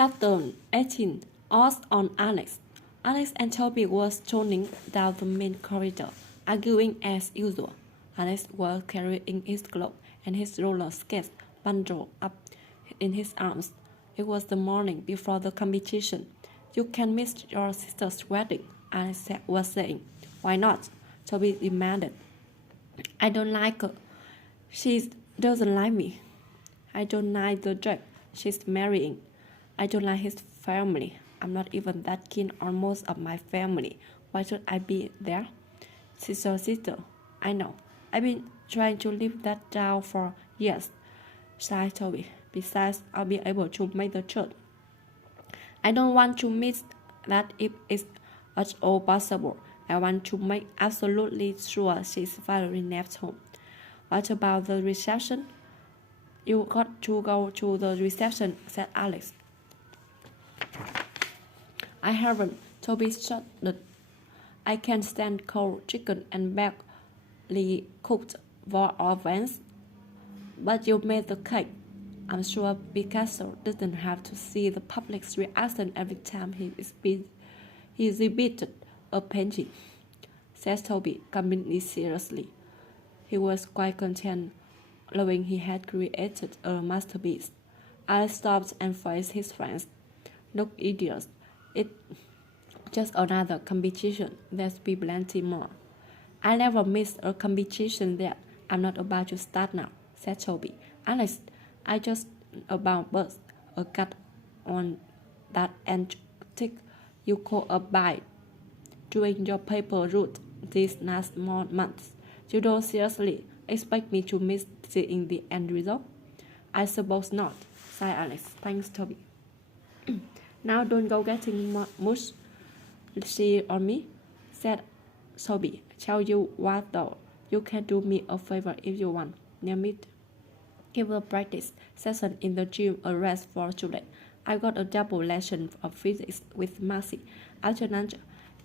Chapter 18. Odds on Alex. Alex and Toby were strolling down the main corridor, arguing as usual. Alex was carrying his glove and his roller skates bundled up in his arms. It was the morning before the competition. "You can miss your sister's wedding," Alex was saying. "Why not?" Toby demanded. "I don't like her. She doesn't like me. I don't like the Jack she's marrying. I don't like his family. I'm not even that keen on most of my family. Why should I be there?" Sister, I know. I've been trying to live that down for years," sighed Toby. "Besides, I'll be able to make the church. I don't want to miss that if it's at all possible. I want to make absolutely sure she's finally left home." "What about the reception?" "You got to go to the reception," said Alex. "I haven't," Toby shuddered. "I can't stand cold chicken and badly cooked raw ovens." "But you made the cake. I'm sure Picasso doesn't have to see the public's reaction every time he exhibited a painting," said Toby completely seriously. He was quite content, knowing he had created a masterpiece. Alex stopped and faced his friends. "Look, idiots, it's just another competition. There'll be plenty more." "I never missed a competition yet. I'm not about to start now," said Toby. "Alex, I just about burst a gut on that antic you call a bite doing your paper route these last months. You don't seriously expect me to miss seeing the end result?" "I suppose not," sighed Alex. "Thanks, Toby." "Now don't go getting much see on me," said Toby. "Tell you what though, you can do me a favor if you want. Name it. Give a practice session in the gym a rest for today. I got a double lesson of physics with Marcy after lunch,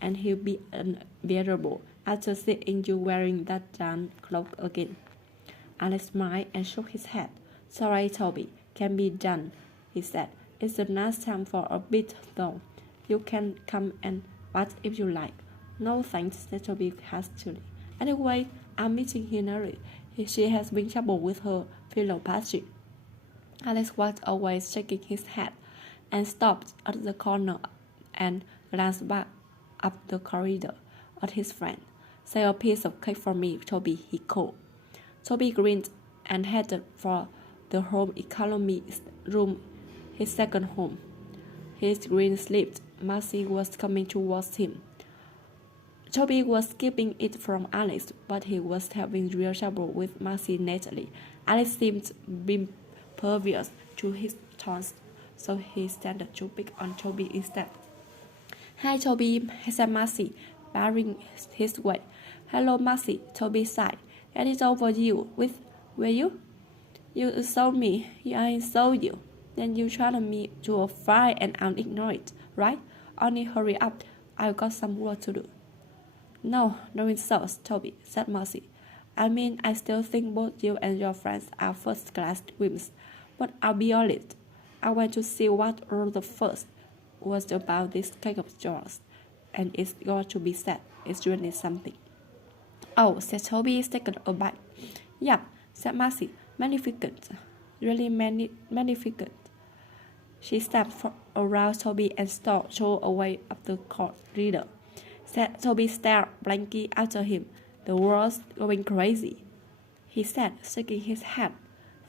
and he'll be unbearable after seeing you wearing that darn cloak again." Alex smiled and shook his head. "Sorry, Toby, can't be done," he said. "It's the last time for a bit though. You can come and watch if you like." "No thanks," said Toby hastily. "Anyway, I'm meeting Hillary. She has been trouble with her philopathy." Alex walked away shaking his head, and stopped at the corner and glanced back up the corridor at his friend. "Say a piece of cake for me, Toby," he called. Toby grinned and headed for the home economist room, his second home. His grin slipped. Marcy was coming towards him. Toby was keeping it from Alex, but he was having real trouble with Marcy lately. Alex seemed impervious to his taunts, so he started to pick on Toby instead. "Hi, Toby," said Marcy, barring his way. "Hello, Marcy," Toby sighed. "Get it over you with, will you? You insult me, I insult you. Then you challenge me to a fight and I'll ignore it, right? Only hurry up, I've got some work to do." "No insults, Toby," said Marcy. "I mean, I still think both you and your friends are first-class wimps. But I'll be honest, I went to see what all the fuss was about this cake of yours, and it's got to be said, it's really something." "Oh," said Toby, taking a bite. "Yup," said Marcy. "Magnificent. Really magnificent." She stepped around Toby and stole away up the corridor. Toby stared blankly after him. "The world's going crazy," he said, shaking his head.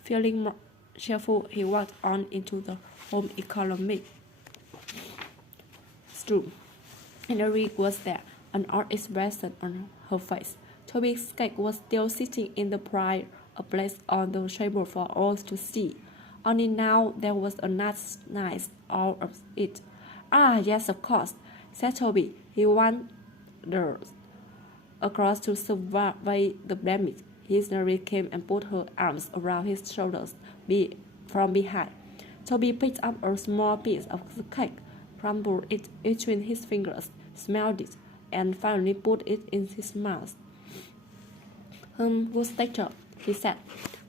Feeling more cheerful, he walked on into the home economics room. Hillary was there, an odd expression on her face. Toby's cake was still sitting in the pile, a place on the table for all to see. Only now there was a nice all of it. "Ah, yes, of course," said Toby. He wandered across to survey the blemish. Hillary came and put her arms around his shoulders from behind. Toby picked up a small piece of the cake, crumbled it between his fingers, smelled it, and finally put it in his mouth. "Good starter," he said.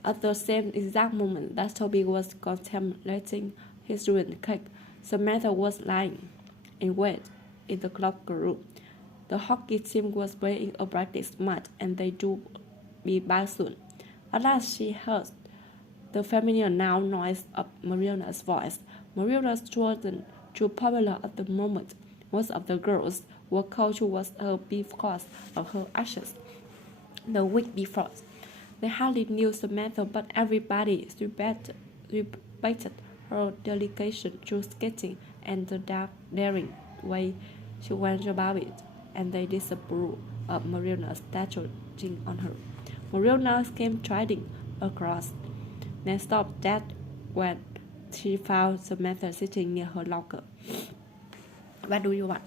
At the same exact moment that Toby was contemplating his ruined cake, Samantha was lying in wait in the locker room. The hockey team was playing a practice match and they do be back soon. At last she heard the familiar now noise of Mariana's voice. Mariana wasn't too popular at the moment. Most of the girls were cold towards her because of her actions the week before. They hardly knew Samantha, but everybody respected her dedication to skating and the daring way she went about it, and they disapproved of Mariana's touching on her. Mariana came striding across, then stopped dead when she found Samantha sitting near her locker. What do you want?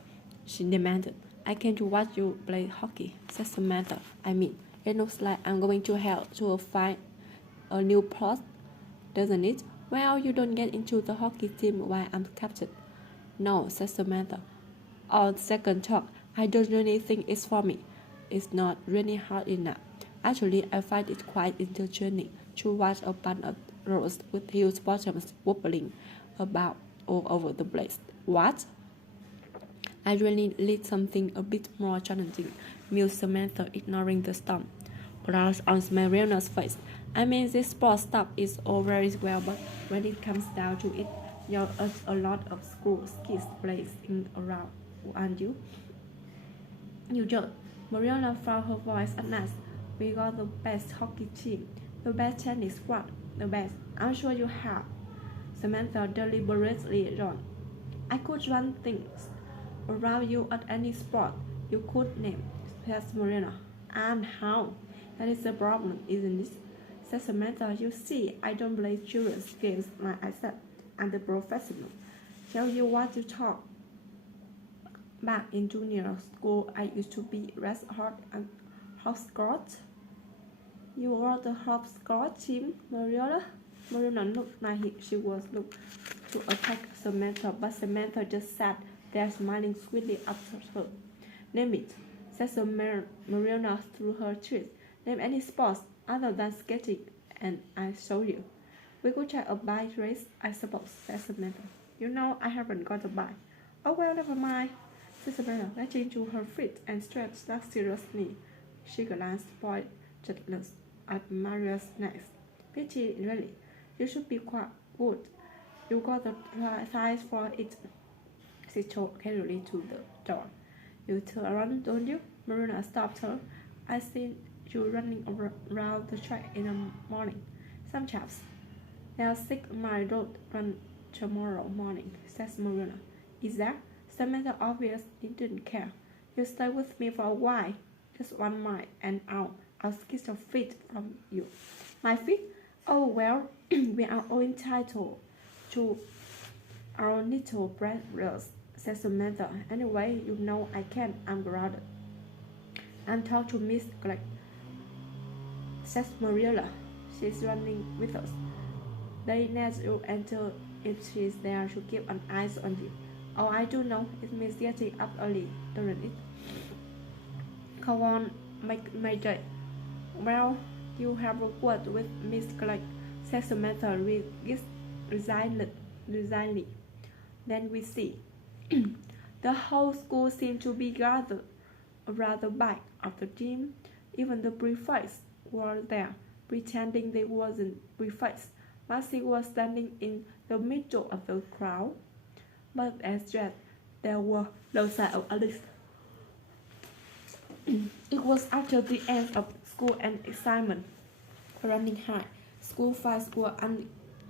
She demanded. I came to watch you play hockey, said Samantha. I mean, it looks like I'm going to hell to find a new post, doesn't it? Well, you don't get into the hockey team while I'm captain. No, said Samantha. On second thought, I don't really think it's for me. It's not really hard enough. Actually, I find it quite entertaining to watch a bunch of girls with huge bottoms wobbling about all over the place. What? I really need something a bit more challenging, mused Samantha, ignoring the storm clouds on Mariana's face. I mean, this sports stuff is all very well, but when it comes down to it, you're a lot of school kids playing around, aren't you? You jerk. Mariana found her voice at last. We got the best hockey team, the best tennis squad, the best. I'm sure you have. Samantha deliberately yawned. I could run things around you at any sport you could name, said Mariana. And how? That is the problem, isn't it? Said Samantha. You see, I don't play children's games like I said. I'm the professional. Tell you what to talk. Back in junior school, I used to be red hot and hopscotch. You were the hopscotch team, Mariana? Mariana looked like she was looking to attack Samantha, but Samantha just sat there smiling sweetly at her. Name it, said Mariana through her teeth. Name any sports other than skating, and I show you. We could try a bike race, I suppose, said Samantha. You know, I haven't got a bike. Oh well, never mind, said Samantha, getting to her feet and stretched that seriously. She glanced pointless at Maria's neck. Pity, really. You should be quite good. You got the size for it. She told casually to the door. You run, don't you? Mariana stopped her. I seen you running around the track in the morning. Some chaps. They'll 6-mile road run tomorrow morning, says Mariana. Is that? Samantha obviously didn't care. You stay with me for a while. Just 1 mile and I'll kiss your feet from you. My feet? Oh well, we are all entitled to our little breakfast, said Samantha. Anyway, you know I can't. I'm grounded. I'm talking to Miss Glegg, said Mariana. She's running with us. They let you enter if she's there to keep an eye on you. Oh, I do know. It means getting up early, doesn't it? Come on, make my day. Well, you have a word with Miss Glegg, said Samantha resignedly. Then we see. The whole school seemed to be gathered around the back of the team. Even the prefects were there, pretending they wasn't prefects. Marcy was standing in the middle of the crowd, but as yet there were no sign of Alice. It was after the end of school and excitement running high. School fights were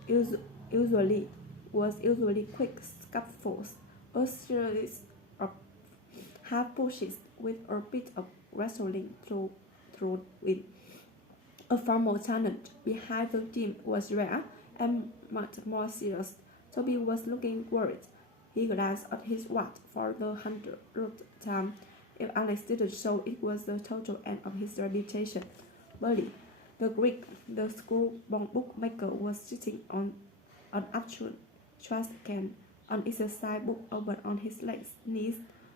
usually quick scuffles, a series of half pushes with a bit of wrestling through it. A formal talent behind the team was rare and much more serious. Toby was looking worried. He glanced at his watch for the 100th time. If Alex didn't show, it was the total end of his reputation. Bully, the Greek, the school bookmaker, was sitting on an actual trash can on his side, book open on his legs, knees.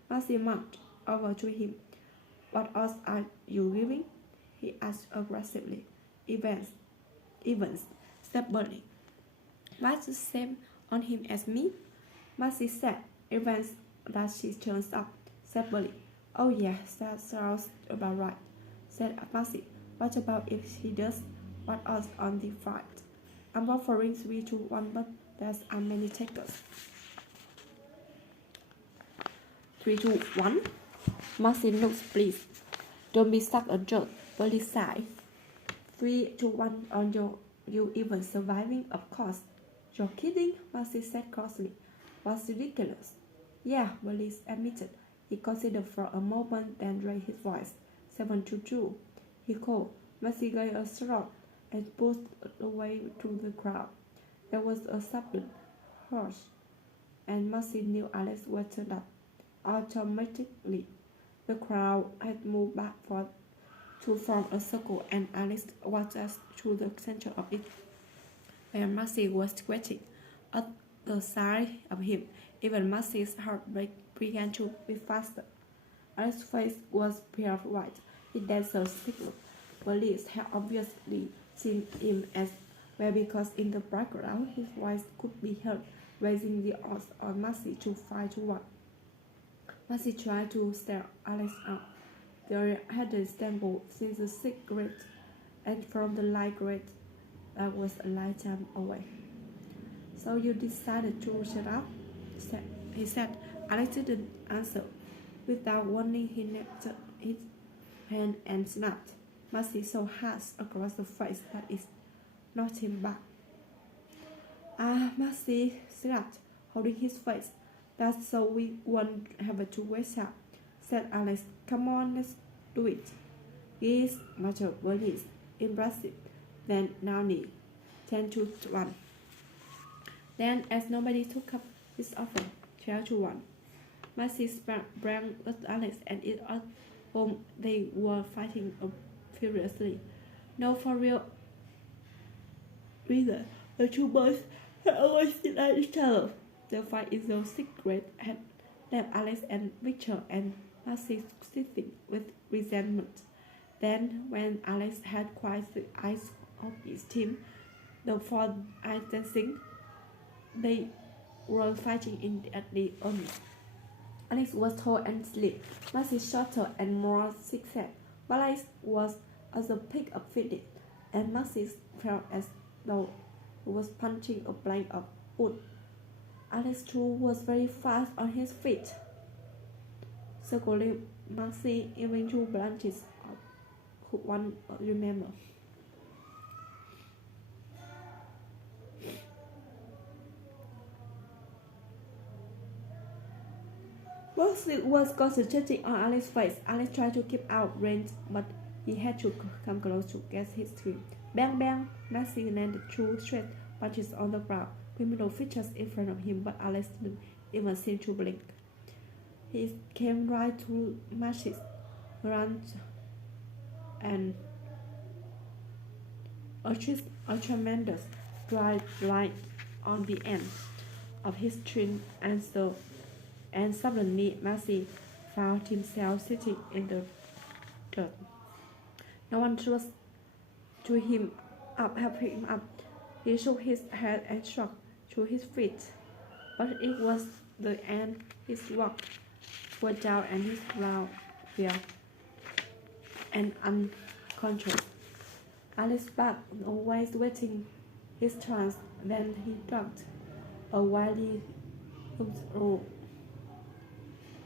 Marcy marched over to him. What odds are you giving? He asked aggressively. Evans, said Bully. What's the same on him as me? Marcy said. Evans that she turns up, said Billy. Oh yes, that sounds about right, said Marcy. What about if he does? What odds on the fight? I'm offering 3-1, but there's many takers. 3-1? Marcy looks pleased. Don't be such a jerk, Billy sighed. 3-1 on you even surviving, of course. You're kidding, Marcy said crossly. Was ridiculous. Yeah, Billy admitted. He considered for a moment, then raised his voice. 7-2. He called. Marcy gave a shrug and pushed away to the crowd. There was a sudden hush, and Marcy knew Alex was turned up. Automatically, the crowd had moved backward to form a circle, and Alex was just to the center of it, where Marcy was waiting. At the side of him, even Marcy's heartbeat began to beat faster. Alex's face was pale white. He danced a signal. Police had obviously seen him as well because in the background his voice could be heard, raising the odds on Marcy to 5-1. Marcy tried to stare Alex out. They hadn't stumbled since the sixth grade, and from the ninth grade, that was a lifetime away. So you decided to shut up? He said. Alex didn't answer. Without warning, he lifted his hand and snapped Marcy so hard across the face that it knocked him back. Marcy snapped, holding his face. That's so we won't have to waste up, said Alex. Come on, let's do it. Yes, muttered Billy. Impressive. Then now knee. 10-1. Then, as nobody took up his offer, 12-1. Marcy sprang at Alex and it at home they were fighting furiously. No, for real reason. The two boys had always been at each other. The fight in the sixth grade had left Alex and Victor and Marcy seething with resentment. Then, when Alex had quite the eyes of his team, the four ice dancing, they were fighting at the army. Alex was tall and slim, Marcy shorter and more zigzag. Alex was at the peak of fitness, and Marcy felt as though he was punching a plank of wood. Alex too was very fast on his feet, circling Marcy even two branches of could one remember. Marcy was concentrating on Alex's face. Alex tried to keep out range, but he had to come close to get his scream. Bang bang! Marcy landed two straight punches on the ground, criminal features in front of him, but Alex didn't even seem to blink. He came right through Marcy's lunge and a tremendous drive right on the end of his chin, and suddenly Marcy found himself sitting in the dirt. No one trusted to help him up. He shook his head and shrugged to his feet, but it was the end. His walk was down and his brow bare and unconscious. Alex back always waiting his chance. Then he ducked a wily through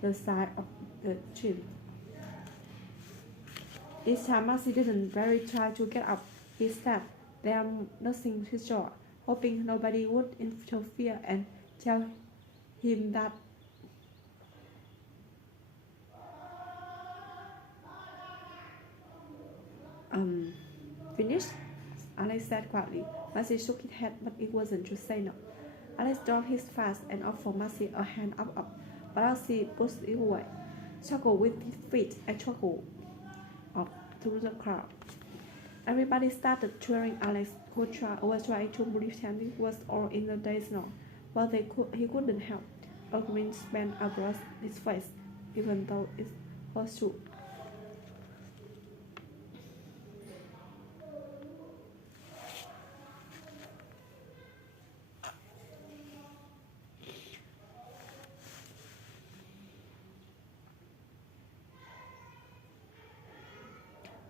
the side of the chin. This time Marcy didn't very try to get up. He sat there nothing to show, hoping nobody would interfere and tell him that finished? Alex said quietly. Marcy shook his head, but it wasn't to say no. Alex dropped his fast and offered Marcy a hand up. But Marcy pushed it away, struggled with his feet, and struggled up through the crowd. Everybody started cheering Alex, who was trying to pretend it was all in the day's long, but he couldn't help. A grin span across his face, even though it was true.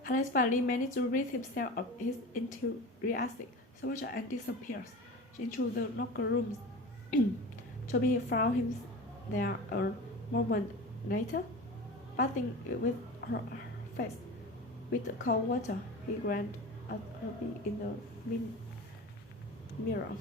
Alex finally managed to rid himself of his enthusiastic soldier and disappears into the locker rooms. Toby found him there a moment later, bathing with her face with the cold water. He glanced at Toby in the mirror.